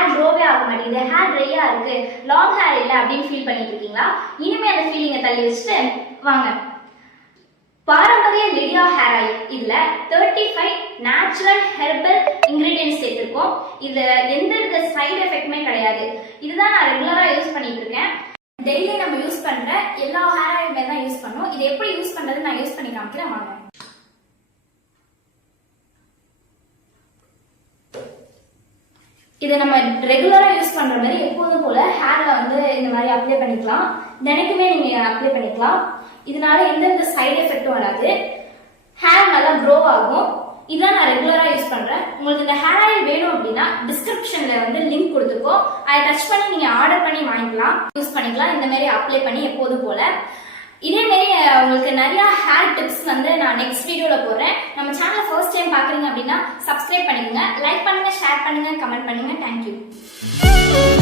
Hair க்ரோவே ஆக மாட்டேங்குது, hair ட்ரையா இருக்கு, லாங் ஹேர் இல்லை அப்படின்னு ஃபீல் பண்ணிட்டு இருக்கீங்களா? இனிமே அந்த ஃபீலிங்கை தள்ளி வச்சுட்டு வாங்க. பாரம்பரிய லிடியா ஹேர் ஆயில், இதுல 35 நேச்சுரல் ஹெர்பல் இன்கிரீடியன்ஸ் சேர்த்திருக்கோம். இதுல எந்த வித சைடு எஃபெக்ட்டுமே கிடையாது. இதுதான் நான் ரெகுலரா யூஸ் பண்ணிட்டு இருக்கேன். டெய்லி நம்ம யூஸ் பண்ற எல்லா ஹேர் ஆயிலுமே தான் யூஸ் பண்ணோம். இதை எப்படி யூஸ் பண்றது நான் யூஸ் பண்ணி காமிக்கிறேன் வாங்க. இதை நம்ம ரெகுலரா யூஸ் பண்ற மாதிரி எப்போதும் போல ஹேர்ல வந்து இந்த மாதிரி அப்ளை பண்ணிக்கலாம். தினைக்குமே நீங்க அப்ளை பண்ணிக்கலாம். இதனால எந்தெந்த சைடு எஃபெக்டும் வராது, ஹேர் நல்லா க்ரோ ஆகும். இதான் நான் ரெகுலரா யூஸ் பண்றேன். உங்களுக்கு இந்த ஹேர் ஆயில் வேணும் அப்படின்னா டிஸ்கிரிப்ஷன்ல வந்து லிங்க் கொடுத்துருக்கோம். அதை டச் பண்ணி நீங்க ஆர்டர் பண்ணி வாங்கிக்கலாம், யூஸ் பண்ணிக்கலாம். இந்த மாதிரி அப்ளை பண்ணி எப்போதும் போல. இதே மாதிரி உங்களுக்கு நிறைய ஹேர் டிப்ஸ் வந்து நான் நெக்ஸ்ட் வீடியோல போடுறேன். நம்ம சேனலை ஃபர்ஸ்ட் டைம் பாக்குறீங்க அப்படின்னா சப்ஸ்கிரைப் பண்ணிக்கோங்க, லைக் பண்ணுங்க, ஷேர் பண்ணுங்க, கமெண்ட் பண்ணுங்க. தேங்க்யூ.